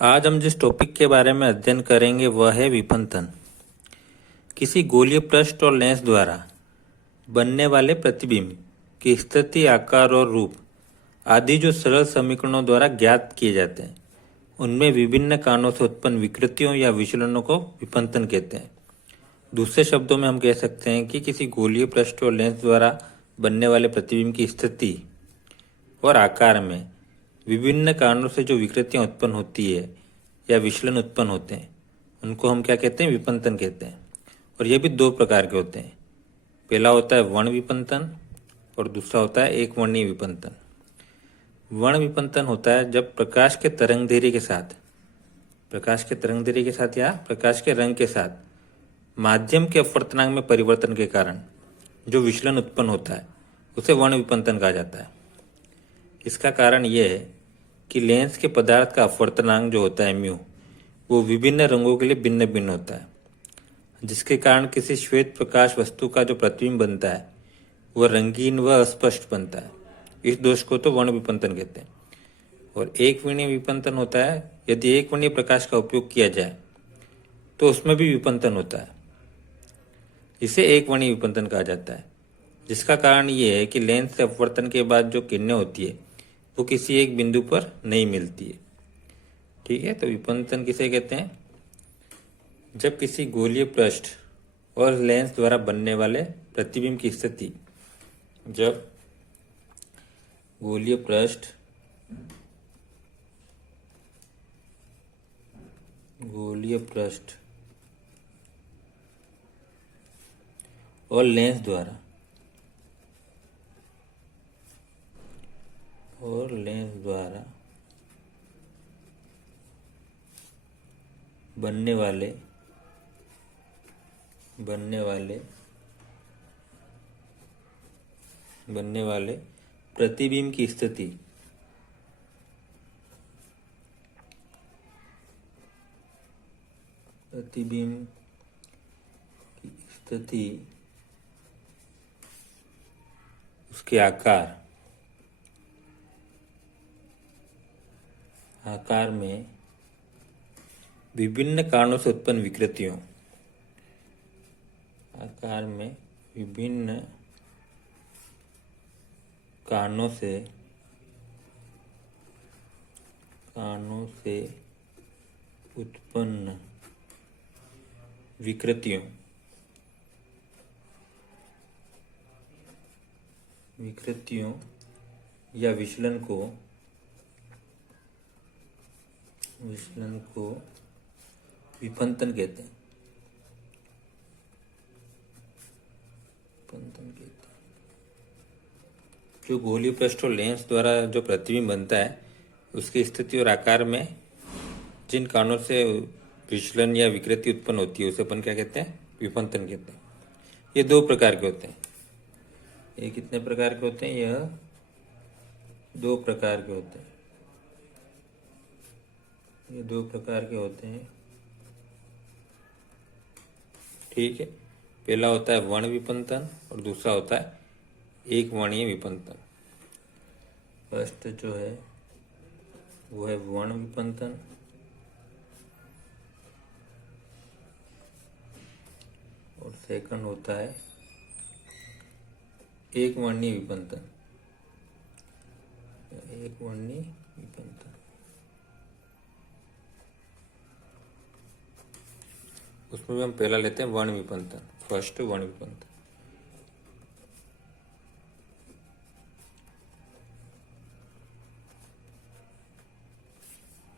आज हम जिस टॉपिक के बारे में अध्ययन करेंगे वह है विपंथन। किसी गोलीय पृष्ठ और लेंस द्वारा बनने वाले प्रतिबिंब की स्थिति, आकार और रूप आदि जो सरल समीकरणों द्वारा ज्ञात किए जाते हैं, उनमें विभिन्न कारणों से उत्पन्न विकृतियों या विचलनों को विपंथन कहते हैं। दूसरे शब्दों में हम कह सकते हैं कि किसी गोलीय पृष्ठ और लेंस द्वारा बनने वाले प्रतिबिंब की स्थिति और आकार में विभिन्न कारणों से जो विकृतियां उत्पन्न होती है या विचलन उत्पन्न होते हैं, उनको हम क्या कहते हैं? विपंथन कहते हैं। और ये भी दो प्रकार के होते हैं। पहला होता है वर्ण विपंथन और दूसरा होता है एक वर्णीय विपंथन। वर्ण विपंथन होता है जब प्रकाश के तरंगदैर्घ्य के साथ या प्रकाश के रंग के साथ माध्यम के अपवर्तनांक में परिवर्तन के कारण जो विचलन उत्पन्न होता है उसे वर्ण विपंथन कहा जाता है। इसका कारण यह है कि लेंस के पदार्थ का अपवर्तनांक जो होता है म्यू, वो विभिन्न रंगों के लिए भिन्न भिन्न होता है, जिसके कारण किसी श्वेत प्रकाश वस्तु का जो प्रतिबिंब बनता है वह रंगीन व अस्पष्ट बनता है। इस दोष को तो वर्ण विपंथन कहते हैं। और एक वर्णीय विपंथन होता है यदि एक वर्णीय प्रकाश का उपयोग किया जाए तो उसमें भी विपंथन होता है, इसे एक वर्णीय विपंथन कहा जाता है। जिसका कारण ये है कि लेंस से अपवर्तन के बाद जो किरणें होती है वो किसी एक बिंदु पर नहीं मिलती है। ठीक है, तो विपंथन किसे कहते हैं? जब किसी गोलीय पृष्ठ और लेंस द्वारा बनने वाले प्रतिबिंब की स्थिति, जब गोलीय पृष्ठ और लेंस द्वारा बनने वाले प्रतिबिंब की स्थिति उसके आकार में विभिन्न कारणों से उत्पन्न विकृतियों उत्पन्न विकृतियों या विचलन को विपंथन कहते हैं। जो गोलीय पृष्ठ और लेंस द्वारा जो प्रतिबिंब बनता है उसकी स्थिति और आकार में जिन कारणों से विचलन या विकृति उत्पन्न होती है उसे अपन क्या कहते हैं? विपंथन कहते हैं। ये दो प्रकार के होते हैं। ये कितने प्रकार के होते हैं? यह दो प्रकार के होते हैं। ठीक है, पहला होता है वर्ण विपंथन और दूसरा होता है एक वर्णीय विपंथन। फर्स्ट जो है वो है वर्ण विपंथन और सेकंड होता है एक वर्णीय विपंथन। उसमें भी हम पहला लेते हैं वर्ण विपंथन। फर्स्ट वर्ण विपंथन।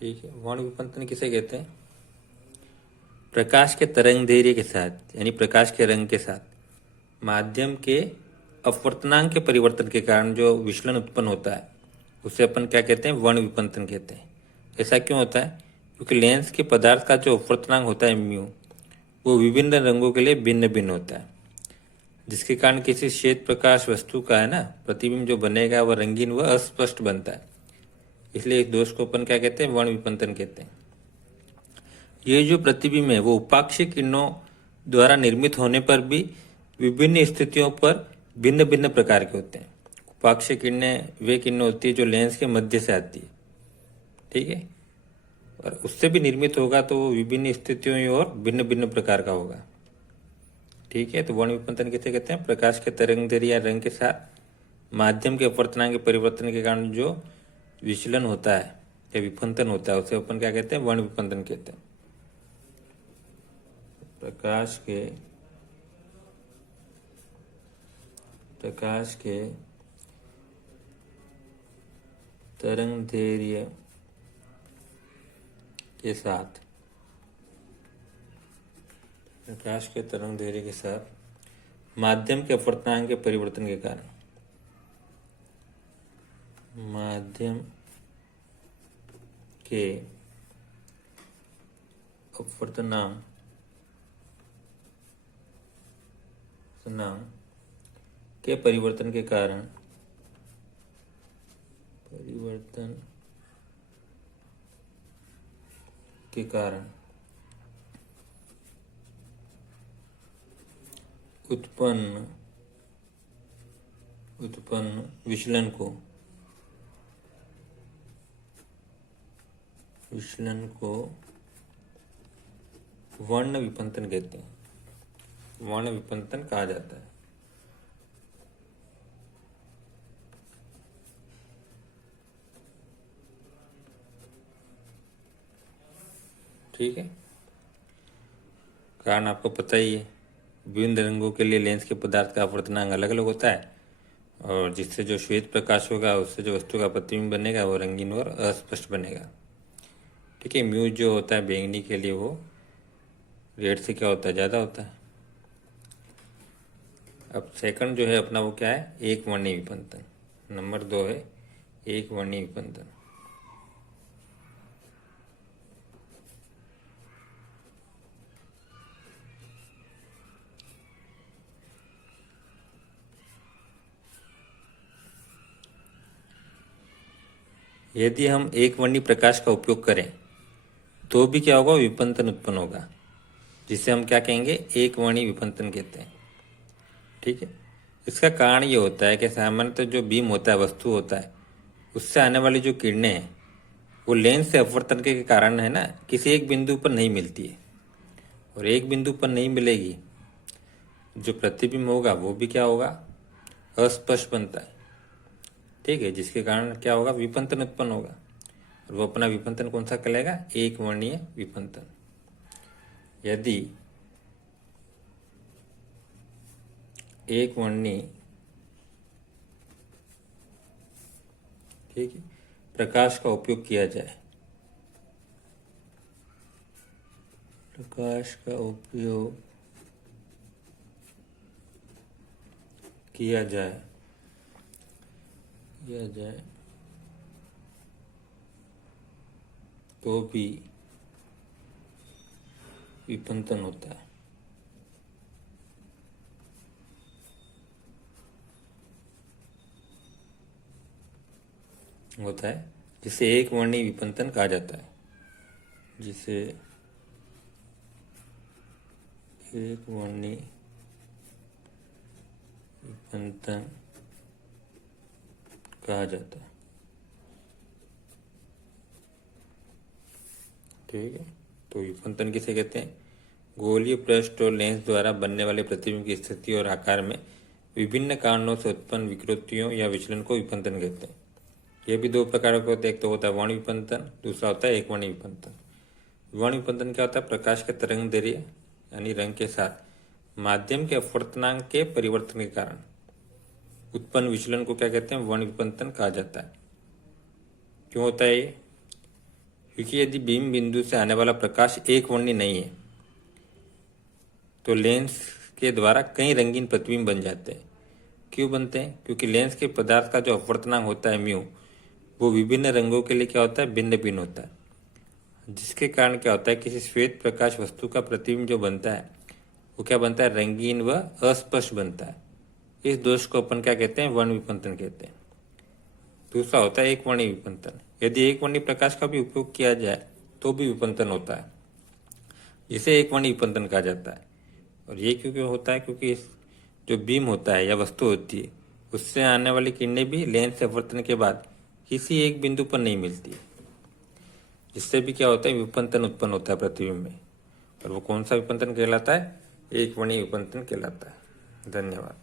ठीक है, वर्ण विपंथन किसे कहते हैं? प्रकाश के तरंगदैर्घ्य के साथ यानी प्रकाश के रंग के साथ माध्यम के अपवर्तनांक के परिवर्तन के कारण जो विचलन उत्पन्न होता है उसे अपन क्या कहते हैं? वर्ण विपंथन कहते हैं। ऐसा क्यों होता है? क्योंकि लेंस के पदार्थ का जो अपवर्तनांक होता है म्यू, वो विभिन्न रंगों के लिए भिन्न भिन्न होता है, जिसके कारण किसी श्वेत प्रकाश वस्तु का है ना प्रतिबिंब जो बनेगा वह रंगीन व अस्पष्ट बनता है। इसलिए इस दोष को अपन क्या कहते हैं? वर्ण विपंथन कहते हैं। ये जो प्रतिबिंब है वो उपाक्षीय किरणों द्वारा निर्मित होने पर भी विभिन्न स्थितियों पर भिन्न भिन्न प्रकार के होते हैं। उपाक्षीय किरणें वे किरणें होती है जो लेंस के मध्य से आती है। ठीक है, और उससे भी निर्मित होगा तो वो विभिन्न स्थितियों और भिन्न भिन्न प्रकार का होगा। ठीक है, तो वर्ण विपंतन किसे कहते हैं? प्रकाश के तरंगदैर्घ्य या रंग के साथ माध्यम के अपवर्तनांक के परिवर्तन के कारण जो विचलन होता है या विफंतन होता है उसे अपन क्या कहते हैं? वर्ण विपंतन कहते हैं। प्रकाश के तरंगदैर्घ्य के साथ माध्यम के अपवर्तनांक के परिवर्तन के कारण माध्यम के अपवर्तनांक के परिवर्तन के कारण उत्पन्न विचलन को वर्ण विपंतन कहते हैं। वर्ण विपंतन कहा जाता है। ठीक है, कारण आपको पता ही है, विभिन्न रंगों के लिए लेंस के पदार्थ का अपवर्तनांक अलग अलग होता है और जिससे जो श्वेत प्रकाश होगा उससे जो वस्तु का प्रतिबिंब बनेगा वो रंगीन और अस्पष्ट बनेगा। ठीक है, म्यू जो होता है बैंगनी के लिए वो रेड से क्या होता है? ज़्यादा होता है। अब सेकंड जो है अपना वो क्या है? एक वर्णीय विपंतन। नंबर 2 है एक वर्णीय विपंतन। यदि हम एक वर्णीय प्रकाश का उपयोग करें तो भी क्या होगा? विपंतन उत्पन्न होगा, जिसे हम क्या कहेंगे? एक वर्णीय विपंतन कहते हैं। ठीक है, इसका कारण ये होता है कि सामान्यतः जो बीम होता है, वस्तु होता है, उससे आने वाली जो किरणें हैं वो लेंस से अपवर्तन के कारण है ना किसी एक बिंदु पर नहीं मिलती है, और एक बिंदु पर नहीं मिलेगी जो प्रतिबिंब होगा वो भी क्या होगा? अस्पष्ट बनता है। ठीक है, जिसके कारण क्या होगा? विपंतन उत्पन्न होगा, और वो अपना विपंतन कौन सा कहलाएगा? एक वर्णीय विपंतन। यदि एक वर्णीय ठीक है प्रकाश का उपयोग किया जाए, तो भी विपंतन होता है जिसे एक वर्णीय विपंतन कहा जाता है। जिसे एक वर्णीय विपंतन कहा जाता है। ठीक है, तो विपंतन किसे कहते हैं? गोलीय पृष्ठ और लेंस द्वारा बनने वाले प्रतिबिंब की स्थिति और आकार में विभिन्न कारणों से उत्पन्न विकृतियों या विचलन को विपंतन कहते हैं। ये भी दो प्रकार के होते हैं, एक तो होता है वर्ण विपंतन, दूसरा होता है एक वर्णीय विपंतन। वर्ण विपंतन क्या होता है? प्रकाश के तरंगदैर्घ्य यानी रंग के साथ माध्यम के अपवर्तनांक के परिवर्तन के कारण उत्पन्न विचलन को क्या कहते हैं? वर्ण विपंतन कहा जाता है। क्यों होता है ये? क्योंकि यदि बीम बिंदु से आने वाला प्रकाश एक वर्णीय नहीं है तो लेंस के द्वारा कई रंगीन प्रतिबिंब बन जाते हैं। क्यों बनते हैं? क्योंकि लेंस के पदार्थ का जो अपवर्तनांक होता है म्यू, वो विभिन्न रंगों के लिए क्या होता है? भिन्न भिन्न होता है, जिसके कारण क्या होता है? किसी श्वेत प्रकाश वस्तु का प्रतिबिंब जो बनता है वो क्या बनता है? रंगीन व अस्पष्ट बनता है। इस दोष को अपन क्या कहते हैं? वर्ण विपंतन कहते हैं। दूसरा होता है एक वर्णीय विपंतन। यदि एक वर्णीय प्रकाश का भी उपयोग किया जाए तो भी विपंतन होता है, जिसे एक वर्णीय विपंतन कहा जाता है। और ये क्योंकि होता है? क्योंकि जो बीम होता है या वस्तु होती है उससे आने वाली किरणें भी लेंस से अपवर्तन के बाद किसी एक बिंदु पर नहीं मिलती। जिससे भी क्या होता है, विपंतन उत्पन्न होता है प्रतिबिंब में। और वो कौन सा विपंतन कहलाता है? एक वर्णीय विपंतन कहलाता है। धन्यवाद।